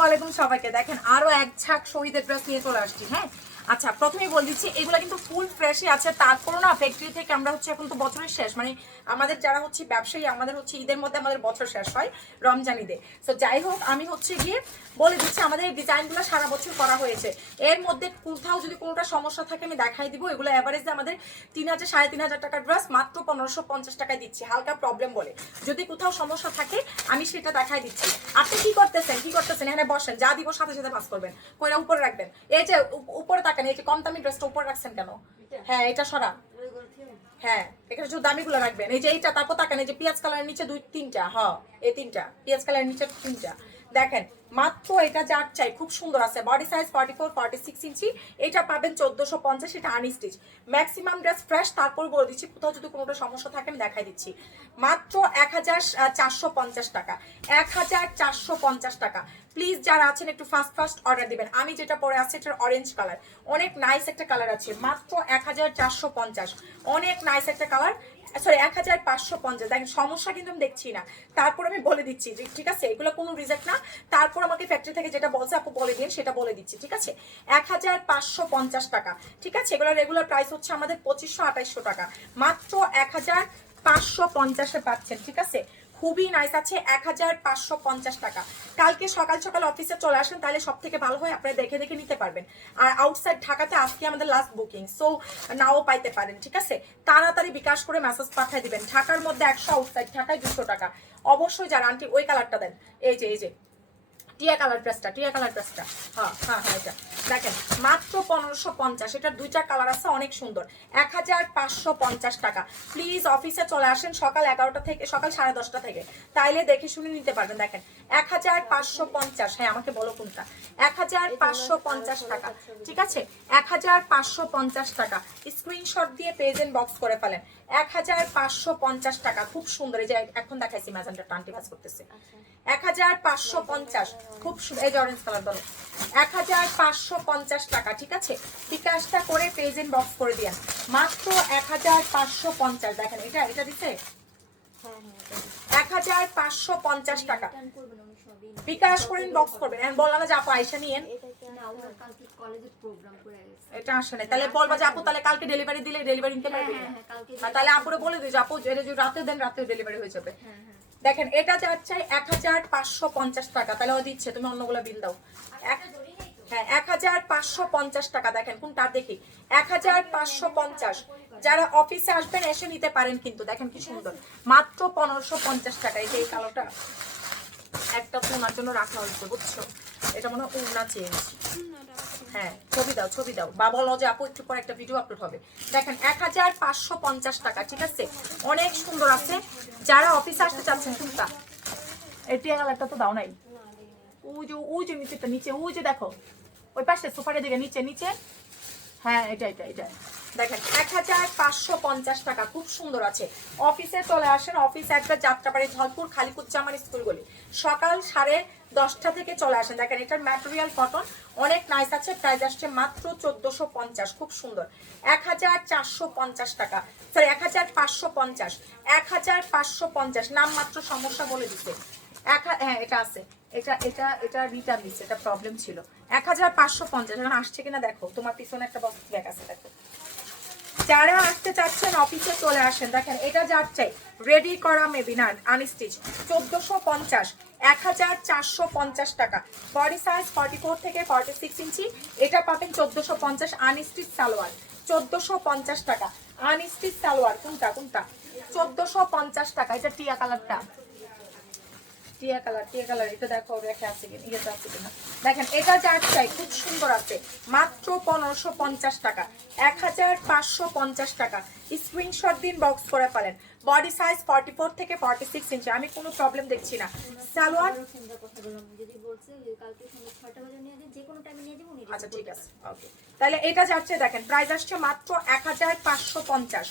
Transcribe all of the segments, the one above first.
আলাইকুম সবাইকে। দেখেন আরও এক ঝাঁক শহীদের ড্রেস নিয়ে চলে আসছি হ্যাঁ? আচ্ছা প্রথমেই বল দিচ্ছি, এগুলো কিন্তু ফুল ফ্রেশই আছে। তারপরও না ফ্যাক্টরি থেকে আমরা হচ্ছে এখন তো বছরের শেষ। মানে আমাদের যারা হচ্ছে ব্যবসায়ী, আমাদের হচ্ছে ঈদের মধ্যে আমাদের বছর শেষ হয়, রমজান ঈদে। তো যাই হোক, আমি হচ্ছে গিয়ে বলে দিচ্ছি, আমাদের এই ডিজাইনগুলো সারা বছর করা হয়েছে। এর মধ্যে কোথাও যদি কোনোটা সমস্যা থাকে, আমি দেখাই দিব। এগুলো অ্যাভারেজে আমাদের তিন হাজার, সাড়ে তিন হাজার টাকার ড্রেস মাত্র পনেরোশো পঞ্চাশ টাকায় দিচ্ছি। হালকা প্রবলেম বলে। যদি কোথাও সমস্যা থাকে, আমি সেটা দেখাই দিচ্ছি। আপনি কি করতেছেন? কি করতেছেন? এখানে বসেন, যা দিব সাথে সাথে পাস করবেন। কইরা উপরে রাখবেন। এই যে, উপ- উপরে তাকান এই যে কম দামি ড্রেসটা উপর রাখছেন কেন? হ্যাঁ এটা সরা। হ্যাঁ এখানে শুধু দামিগুলো রাখবেন। এই যে এইটা তারপর তাকান এই যে পেঁয়াজ কালারের নিচে দুই তিনটা হ এই তিনটা পেঁয়াজ কালারের নিচে তিনটা। দেখেন, মাত্র এটা যার চাই, খুব সুন্দর আছে। Body size forty four forty six inch, এটা পাবেন চোদ্দোশো পঞ্চাশ, এটা আনস্টিচ ম্যাক্সিমাম ড্রেস ফ্রেশ তারপর বলে দিচ্ছি, কোথাও যদি কোনোটা সমস্যা থাকে, আমি দেখাই দিচ্ছি। মাত্র এক হাজার চারশো পঞ্চাশ টাকা এক হাজার চারশো পঞ্চাশ টাকা। প্লিজ যারা আছেন, একটু ফাস্ট ফাস্ট অর্ডার দিবেন। আমি যেটা পরে আছে এটার অরেঞ্জ কালার অনেক নাইস একটা কালার আছে। মাত্র এক হাজার চারশো পঞ্চাশ। অনেক নাইস একটা কালার সরি এক হাজার পাঁচশো পঞ্চাশ। দেখেন, সমস্যা কিন্তু আমি দেখছি না। তারপর আমি বলে দিচ্ছি যে, ঠিক আছে, এগুলো কোনো রিজেক্ট না। তারপর আমাকে ফ্যাক্টরি থেকে যেটা বলছে, আপু বলে দিন সেটা বলে দিচ্ছি, ঠিক আছে? এক হাজার পাঁচশো পঞ্চাশ টাকা, ঠিক আছে? এগুলো রেগুলার প্রাইস হচ্ছে আমাদের পঁচিশশো আঠাইশশো টাকা। মাত্র এক হাজার পাঁচশো পঞ্চাশে পাচ্ছেন, ঠিক আছে? খুবই নাইস আছে এক হাজার পাঁচশো পঞ্চাশ টাকা। কালকে সকাল সকাল অফিসে চলে আসেন, তাহলে সব থেকে ভালো হয় আপনারা দেখে দেখে নিতে পারবেন। আর আউটসাইড ঢাকাতে আজকে আমাদের লাস্ট বুকিং সো নাও পাইতে পারেন, ঠিক আছে? তাড়াতাড়ি বিকাশ করে মেসেজ পাঠিয়ে দিবেন। ঢাকার মধ্যে একশো আউটসাইড ঢাকায় দুশো টাকা। অবশ্যই যারা, আন্টি, ওই কালারটা দেন। এই যে এই যে। টিয়া কালার ড্রেসটা, টিয়া কালার ড্রেসটা। হ্যাঁ হ্যাঁ হ্যাঁ এটা। দেখেন, মাত্র পনেরোশো পঞ্চাশ, এটার দুইটা কালার আছে, অনেক সুন্দর। এক হাজার পাঁচশো পঞ্চাশ টাকা। প্লিজ অফিসে চলে আসেন সকাল এগারোটা থেকে, সকাল সাড়ে দশটা থেকে। তাইলে দেখে শুনে নিতে পারবেন। দেখেন এক হাজার পাঁচশো পঞ্চাশ হ্যাঁ আমাকে বলো কোনটা? এক হাজার পাঁচশো পঞ্চাশ টাকা, ঠিক আছে? এক হাজার পাঁচশো পঞ্চাশ টাকা। স্ক্রিনশট দিয়ে পেজ বক্স করে ফেলেন। এক হাজার পাঁচশো পঞ্চাশ টাকা। খুব সুন্দর। এই যে এখন দেখাইছি, ম্যাজেন্টা টান্টি কাজ করতেছে। এক হাজার পাঁচশো পঞ্চাশ, খুব সুন্দর এই যে অরেঞ্জ কালার বলো। এক হাজার পাঁচশো পঞ্চাশ টাকা, ঠিক আছে? বিকাশটা করে পেজ বক্স করে দিয়েন মাত্র এক হাজার পাঁচশো পঞ্চাশ, দেখেন, এটা এটা দিচ্ছে এক হাজার পাঁচশো পঞ্চাশ টাকা। বিকাশ করে বক্স করবেন বললাম না যে আপু আয়সা নিয়েন। এটা আসে না তাহলে বলবা যে আপু তাহলে কালকে ডেলিভারি দিলে ডেলিভারি নিতে পারবে হ্যাঁ, হ্যাঁ, তাহলে আপুরে বলে দিই যে আপু এটা যদি রাতে দেন রাতে ডেলিভারি হয়ে যাবে। দেখেন এটা যার চাই এক হাজার পাঁচশো পঞ্চাশ টাকা। তাহলে ও দিচ্ছে তুমি অন্যগুলো বিল দাও। হ্যাঁ এক হাজার পাঁচশো পঞ্চাশ টাকা। দেখেন কোনটা দেখি? এক হাজার পাঁচশো পঞ্চাশ। যারা অফিসে আসবেন এসে নিতে পারেন কিন্তু। দেখেন কি সুন্দর। মাত্র পনেরোশো পঞ্চাশ টাকা। এই যে এই কালোটা একটা ওনার জন্য রাখা হয়েছে বুঝছ? এটা মনে হয় উন্না চেঞ্জ হ্যাঁ ছবি দাও ছবি দাও। বা বলো যে আপু একটু পর একটা ভিডিও আপলোড হবে। দেখেন এক হাজার পাঁচশো পঞ্চাশ টাকা ঠিক আছে? অনেক সুন্দর আছে। যারা অফিসে আসতে চাচ্ছেন কোনটা এই টিয়া কালারটা তো দাও নাই। ওই যে ওই যে নিচেটা নিচে ওই যে দেখো। ওই পাশে সোফারের দিকে নিচে নিচে। হ্যাঁ এটা এটা এটা। দেখেন, এক হাজার পাঁচশো পঞ্চাশ টাকা, খুব সুন্দর আছে। অফিসে চলে আসেন, অফিস একটা যাত্রাবাড়ি, ধলপুর খালিকুজ্জামান স্কুল গলি সকাল সাড়ে দশটা থেকে চলে আসেন। দেখেন, এটার ম্যাটেরিয়াল কটন অনেক নাইস আছে প্রাইস আসছে মাত্র চোদ্দশো পঞ্চাশ, খুব সুন্দর। এক হাজার চারশো পঞ্চাশ টাকা সরি এক হাজার পাঁচশো পঞ্চাশ, এক হাজার পাঁচশো পঞ্চাশ, নাম মাত্র সমস্যা বলে দিতে এক হ্যাঁ এটা আছে, এটা এটা এটা রিটার্ন দিচ্ছে, এটা প্রবলেম ছিল। এক হাজার পাঁচশো পঞ্চাশ, এখন আসছে কিনা দেখো, তোমার পিছনে একটা বক্স ব্যাগ আছে, দেখো। যারা আসতে চাচ্ছেন অফিসে চলে আসেন। দেখেন, এটা যার চাই রেডি করা মেবি না আনস্টিচ চোদ্দশো পঞ্চাশ, এক হাজার চারশো পঞ্চাশ টাকা। বডি সাইজ ফর্টি ফোর থেকে ফর্টি সিক্স ইঞ্চি, এটা পাবেন চোদ্দশো পঞ্চাশ আনস্টিচ সালোয়ার। চোদ্দশো পঞ্চাশ টাকা আনস্টিচ সালোয়ার, কোনটা কোনটা? চোদ্দশো পঞ্চাশ টাকা, এটা টিয়া কালারটা। টিয়া কালার টিয়া কালার, এটা দেখো রেখে আছে কিনা, ইয়েতে আছে কিনা। দেখেন, এটা যার চাই, খুব সুন্দর আছে মাত্র পনেরোশো পঞ্চাশ টাকা, এক হাজার পাঁচশো পঞ্চাশ টাকা। স্ক্রিনশট দিন বক্স করে ফেলেন। বডি সাইজ ফর্টি ফোর থেকে ফর্টি সিক্স ইঞ্চি আমি কোনো প্রবলেম দেখছি না। সালোয়ার? আচ্ছা ঠিক আছে। ওকে তাহলে এটা যাচ্ছে, দেখেন প্রাইস আসছে মাত্র এক হাজার পাঁচশো পঞ্চাশ।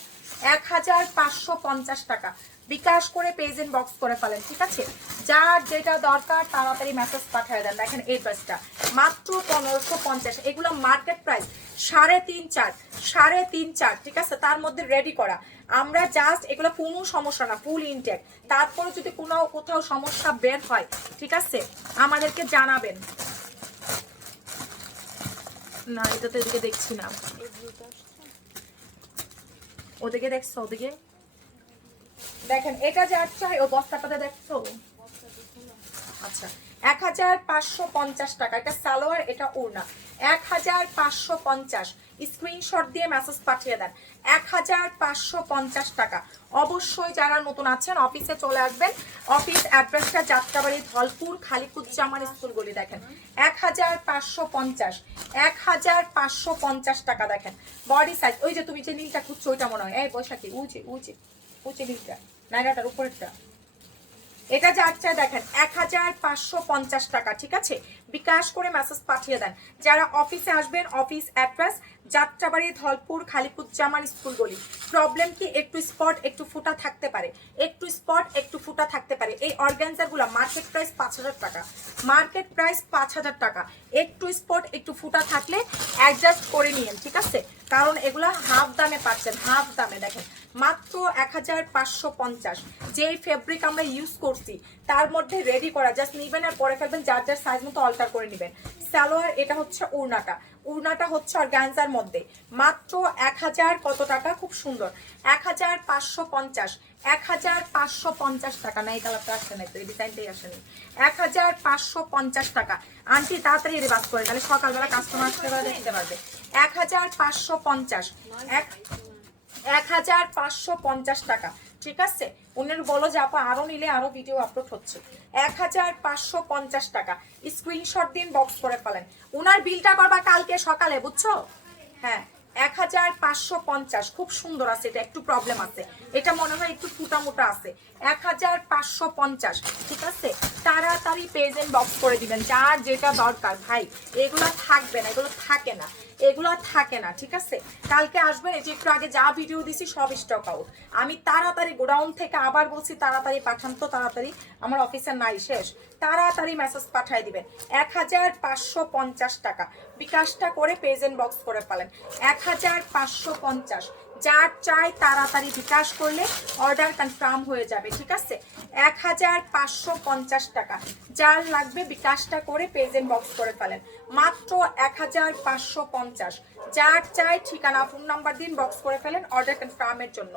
এক হাজার পাঁচশো পঞ্চাশ টাকা। বিকাশ করে পেজ এন্ড বক্স করে ফেলেন, ঠিক আছে? যার যেটা দরকার, তাড়াতাড়ি মেসেজ পাঠিয়ে দেন। দেখেন এই ড্রেসটা মাত্র পনেরোশো পঞ্চাশ। এগুলো মার্কেট প্রাইস সাড়ে তিন চার, সাড়ে তিন চার, ঠিক আছে? তার মধ্যে রেডি করা। আমরা জাস্ট এগুলো কোনো সমস্যা না ফুল ইনটেক তারপরে যদি কোনো কোথাও সমস্যা বের হয়, ঠিক আছে? আমাদেরকে জানাবেন। না, এটা তো এদিকে দেখছি না। ওদিকে দেখছ, ওদিকে? দেখেন, এটা যার চাই ও বস্তাটাতে দেখছ? আচ্ছা এক হাজার পাঁচশো পঞ্চাশ টাকা। এটা সালোয়ার, এটা ওড়না। এক হাজার পাঁচশো পঞ্চাশ। স্ক্রিনশট দিয়ে মেসেজ পাঠিয়ে দেন। এক হাজার পাঁচশো পঞ্চাশ টাকা। অবশ্যই যারা নতুন আছেন অফিসে চলে আসবেন। অফিস অ্যাড্রেসটা যাত্রাবাড়ি ধলপুর, খালিকুজ্জামান স্কুলগুলি দেখেন। এক হাজার পাঁচশো পঞ্চাশ। এক হাজার পাঁচশো পঞ্চাশ টাকা দেখেন। বডি সাইজ ওই যে তুমি যে নীলটা খুঁজছো, ওইটা মনে হয়। এই বৈশাখী উঁচে উঁচে উঁচে নীলটা নাইরাটার উপরেরটা। এটা যার চাই দেখেন, এক হাজার পাঁচশো পঞ্চাশ টাকা, ঠিক আছে? বিকাশ করে মেসেজ পাঠিয়ে দেন। যারা অফিসে আসবেন office address Jatrabari, Dholpur, Khalikuzzaman school গলি। প্রবলেম কি? একটু স্পট একটু ফুটা থাকতে পারে। একটু স্পট একটু ফুটা থাকতে পারে। এই অর্গ্যানজারগুলো মার্কেট প্রাইস পাঁচ হাজার টাকা। মার্কেট প্রাইস পাঁচ হাজার টাকা। একটু স্পট একটু ফুটা থাকলে অ্যাডজাস্ট করে নিন ঠিক আছে? কারণ এগুলা হাফ দামে পাচ্ছেন হাফ দামে দেখেন। মাত্র এক হাজার পাঁচশো পঞ্চাশ। যেই ফেব্রিক আমরা ইউজ করছি, তার মধ্যে রেডি করা জাস্ট নিবেন আর পরে ফেলবেন, যার যার সাইজ মতো অল্টার করে নেবেন। সালোয়ার, এটা হচ্ছে উড়নাটা উড়নাটা হচ্ছে অর্গানজার মধ্যে। মাত্র এক হাজার কত টাকা? খুব সুন্দর। এক হাজার পাঁচশো পঞ্চাশ। এক হাজার পাঁচশো পঞ্চাশ টাকা। না, এই কালারটা আসছে না তো এই ডিজাইনটাই আসেনি এক হাজার পাঁচশো পঞ্চাশ টাকা। আন্টি, তাড়াতাড়ি রিভার্স করে তাহলে সকালবেলা কাস্টমার আসতে দেখতে পারবে। এক হাজার পাঁচশো পঞ্চাশ। এক এক হাজার পাঁচশো পঞ্চাশ টাকা। ঠিক আছে? উনের বলো যে আপা আরও নিলে আরও ভিডিও আপলোড হচ্ছে। এক হাজার পাঁচশো পঞ্চাশ টাকা। স্ক্রিনশট দিন বক্স করে ফেলেন। ওনার বিলটা করবা কালকে সকালে, বুঝছ? হ্যাঁ। এক হাজার পাঁচশো পঞ্চাশ, খুব সুন্দর আছে এটা, একটু প্রবলেম আছে। এটা মনে হয় একটু ফুটা মোটা আছে। এক হাজার পাঁচশো পঞ্চাশ, ঠিক আছে? তাড়াতাড়ি পেজেন্ট বক্স করে দিবেন, যার যেটা দরকার। ভাই, এগুলো থাকবে না, এগুলো থাকে না, এগুলো থাকে না, ঠিক আছে? কালকে আসবেন, এই যে একটু আগে যা ভিডিও দিছি সব স্টক আউট আমি তাড়াতাড়ি গোডাউন থেকে আবার বলছি, তাড়াতাড়ি পাঠান তো তাড়াতাড়ি, আমার অফিসের নাই, শেষ। তাড়াতাড়ি মেসেজ পাঠাই দিবেন। এক হাজার পাঁচশো পঞ্চাশ টাকা। বিকাশটা করে পেজেন্ট বক্স করে পালেন এক হাজার পাঁচশো পঞ্চাশ। যার চাই তাড়াতাড়ি বিকাশ করলে অর্ডার কনফার্ম হয়ে যাবে, ঠিক আছে? এক হাজার পাঁচশো পঞ্চাশ টাকা। যার লাগবে বিকাশটা করে পেজেন্ট বক্স করে ফেলেন। মাত্র এক হাজার পাঁচশো পঞ্চাশ। যার চাই ঠিকানা ফোন নাম্বার দিন বক্স করে ফেলেন অর্ডার কনফার্মের জন্য।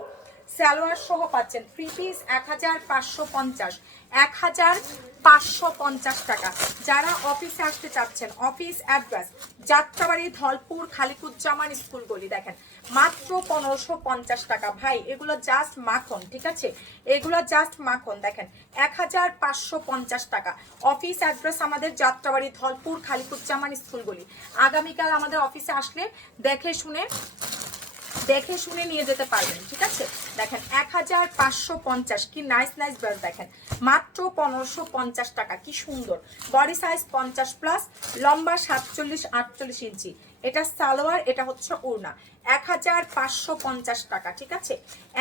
সালোয়ার সহ পাচ্ছেন থ্রি পিস এক হাজার পাঁচশো পঞ্চাশ এক হাজার পাঁচশো পঞ্চাশ টাকা। যারা অফিসে আসতে চাচ্ছেন office address Jatrabari, Dholpur, Khalikuzzaman school গলি দেখেন, মাত্র পনেরোশো পঞ্চাশ টাকা। ভাই, এগুলো জাস্ট মাখন, ঠিক আছে? এগুলো জাস্ট মাখন, দেখেন এক হাজার পাঁচশো পঞ্চাশ টাকা। অফিস অ্যাড্রেস আমাদের যাত্রাবাড়ি, ধলপুর, খালিকুজ্জামান স্কুল গলি। আগামীকাল আমাদের অফিসে আসলে দেখে শুনে দেখে শুনে নিয়ে যেতে পারবেন, ঠিক আছে? দেখেন এক হাজার পাঁচশো পঞ্চাশ, কি নাইস নাইস ব্রাশ দেখেন। মাত্র পনেরোশো পঞ্চাশ টাকা, কি সুন্দর। বডি সাইজ পঞ্চাশ প্লাস লম্বা সাতচল্লিশ আটচল্লিশ ইঞ্চি। এটা সালোয়ার, এটা হচ্ছে ওড়না। এক হাজার পাঁচশো পঞ্চাশ টাকা, ঠিক আছে?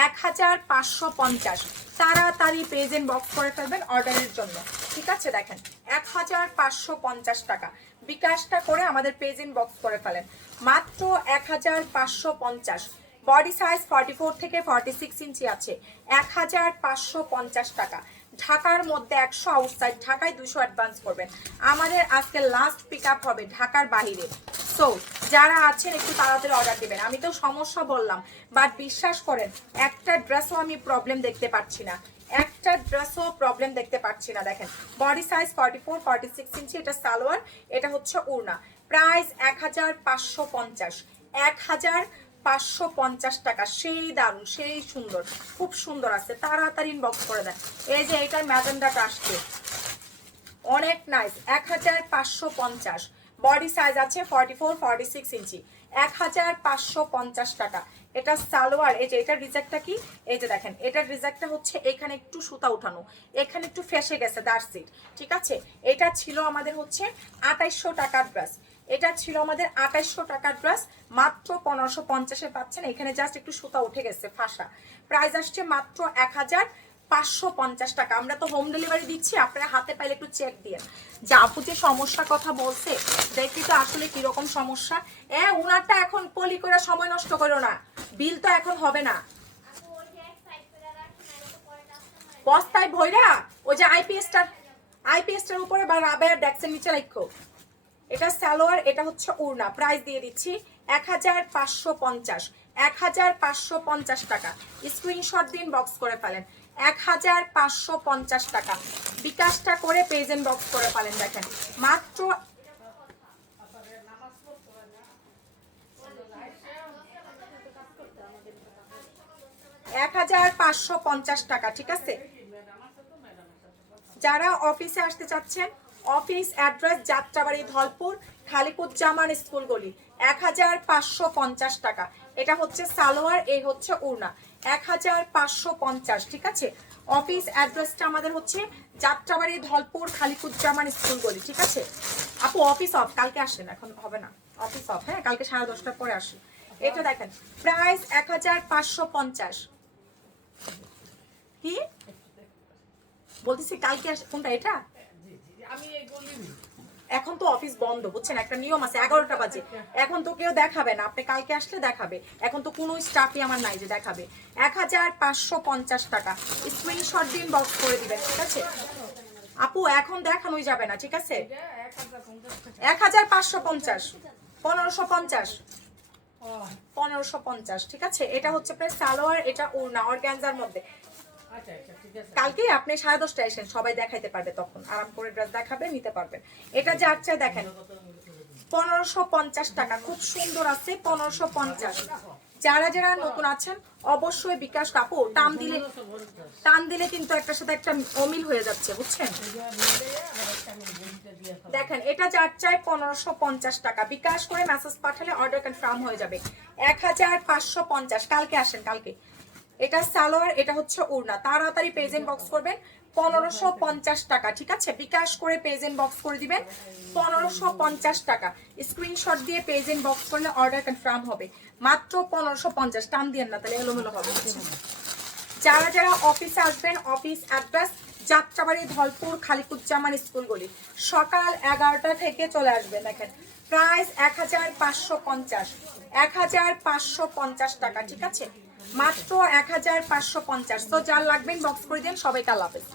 এক হাজার পাঁচশো পঞ্চাশ, তাড়াতাড়ি প্রেজেন্ট বক্স করে ফেলবেন অর্ডারের জন্য, ঠিক আছে? দেখেন এক হাজার পাঁচশো পঞ্চাশ টাকা। বিকাশটা করে আমাদের প্রেজেন্ট বক্স করে ফেলেন। মাত্র এক হাজার পাঁচশো পঞ্চাশ। বডি সাইজ ফর্টি ফোর থেকে ফর্টি সিক্স ইঞ্চি আছে। এক হাজার পাঁচশো পঞ্চাশ টাকা। ঢাকার মধ্যে একশো আউটসাইড ঢাকায় দুশো অ্যাডভান্স করবেন। আমাদের আজকে লাস্ট পিক আপ হবে ঢাকার বাহিরে। সো যারা আছেন, একটু তাড়াতাড়ি অর্ডার দেবেন। আমি তো সমস্যা বললাম বাট বিশ্বাস করেন, একটা ড্রেসও আমি প্রবলেম দেখতে পাচ্ছি না। একটা ড্রেসও প্রবলেম দেখতে পাচ্ছি না, দেখেন। Body size forty four forty six inch, এটা সালোয়ার, এটা হচ্ছে উড়না। প্রাইস এক হাজার পাঁচশো পঞ্চাশ, এক হাজার পাঁচশো পঞ্চাশ টাকা। সেই দারুণ, সেই সুন্দর, খুব সুন্দর আছে। তাড়াতাড়ি ইনবক্স করে দেন। এই যে এটার ম্যাজেন্ডাটা আসছে অনেক নাইস এক হাজার পাঁচশো পঞ্চাশ। বডি সাইজ আছে forty four forty six inch. এক হাজার পাঁচশো পঞ্চাশ টাকা। এটা সালোয়ার, এই যে এটার রিজেক্টটা কি? এই যে দেখেন, এটার রিজেক্টটা হচ্ছে এখানে একটু সুতা উঠানো। এখানে একটু ফেসে গেছে দার সিট ঠিক আছে? এটা ছিল আমাদের হচ্ছে আঠাইশশো টাকার ড্রেস এটা ছিল আমাদের আঠাইশশো টাকার ড্রেস মাত্র পনেরোশো পঞ্চাশে পাচ্ছেন। এখানে জাস্ট একটু সুতা উঠে গেছে, ফাঁসা। প্রাইস আসছে মাত্র এক হাজার পাঁচশো পঞ্চাশ টাকা। আমরা তো হোম ডেলিভারি দিচ্ছি, আপনারা হাতে পাইলে একটু চেক দিয়ে যে আপু যে সমস্যার কথা বলছে, দেখি তো আসলে কীরকম সমস্যা। এ, উনারটা এখন পলি করে সময় নষ্ট করো না। বিল তো এখন হবে না। বস্তায় ভৈরা ওই যে আইপিএসটার আইপিএসটার উপরে বা রাবের ডেক্সের নিচে রাখো এটা সালোয়ার এটা হচ্ছে উড়না। প্রাইস দিয়ে দিচ্ছি, এক হাজার পাঁচশো পঞ্চাশ। এক হাজার পাঁচশো পঞ্চাশ টাকা। স্ক্রিনশট দিন বক্স করে ফেলেন। এক হাজার পাঁচশো পঞ্চাশ টাকা। বিকাশটা করে পেজেন বক্স করে ফেলেন, দেখেন। মাত্র এক হাজার পাঁচশো পঞ্চাশ টাকা, ঠিক আছে? যারা অফিসে আসতে চাচ্ছেন office address Jatrabari Dholpur, Khalikuzzaman school গলি, এক হাজার পাঁচশো পঞ্চাশ টাকা। এটা হচ্ছে সালোয়ার, এই হচ্ছে উড়না এক হাজার পাঁচশো পঞ্চাশ, ঠিক আছে? অফিস অ্যাড্রেসটা আমাদের হচ্ছে যাত্রাবাড়ি ধলপুর খালিকুজ্জামান স্কুল গলি, ঠিক আছে? আপু অফিস অফ কালকে আসেন, এখন হবে না। অফিস অফ হ্যাঁ কালকে সাড়ে দশটার পরে আসেন। এটা দেখেন প্রাইস এক হাজার পাঁচশো পঞ্চাশ। কি? বলতেছি কালকে কোনটা, এটা? এখন তো অফিস বন্ধ, বুঝছেন? একটা নিয়ম আছে, এগারোটা বাজে। এখন তো কেউ দেখাবে না, আপনি কালকে আসলে দেখাবে। এখন তো কোনো স্টাফই আমার নাই যে দেখাবে। এক হাজার পাঁচশো পঞ্চাশ টাকা। স্ক্রিনশট দিন বক্স করে দিবেন, ঠিক আছে? আপু, এখন দেখানোই যাবে না, ঠিক আছে? এক হাজার পাঁচশো পঞ্চাশ, পনেরোশো পঞ্চাশ পনেরোশো পঞ্চাশ, ঠিক আছে? এটা হচ্ছে প্রায় সালোয়ার, এটা ওড়না অর্গ্যানজার মধ্যে। কালকে আপনি সাড়ে দশটায় এসেন সবাই দেখাইতে পারবে তখন। আরাম করে ড্রেস দেখাবে, নিতে পারবেন এটা যার চাই দেখেন, পনেরোশো পঞ্চাশ টাকা, খুব সুন্দর আছে, পনেরোশো পঞ্চাশ। যারা যারা নতুন আছেন, অবশ্যই বিকাশ কাপড় টান দিলে টান দিলে কিন্তু একটা সাথে একটা অমিল হয়ে যাচ্ছে, বুঝছেন? দেখেন, এটা যার চাই পনেরোশো পঞ্চাশ টাকা। বিকাশ করে মেসেজ পাঠালে অর্ডার কনফার্ম হয়ে যাবে। এক হাজার পাঁচশো পঞ্চাশ। কালকে আসেন, কালকে। এটা সালোয়ার, এটা হচ্ছে উড়না তাড়াতাড়ি পেজেন্ট বক্স করবেন, পনেরোশো পঞ্চাশ টাকা, ঠিক আছে? বিকাশ করে পেজেন্ট বক্স করে দিবেন, পনেরোশো পঞ্চাশ টাকা। স্ক্রিনশট দিয়ে পেজেন্ট বক্স করলে অর্ডার কনফার্ম হবে। মাত্র পনেরোশো পঞ্চাশ, টান দিয়ে না, তাহলে এলোমেলো হবে যারা যারা অফিসে আসবেন অফিস অ্যাড্রেস যাত্রাবাড়ি, ধলপুর, খালিকুজ্জামান স্কুলগুলি সকাল এগারোটা থেকে চলে আসবেন, দেখেন। প্রাইস এক হাজার পাঁচশো পঞ্চাশ, এক হাজার পাঁচশো পঞ্চাশ টাকা, ঠিক আছে? মাত্র এক হাজার পাঁচশো পঞ্চাশ। তো যার লাগবেন বক্স করে দিন সবাই কাল হাফেজ।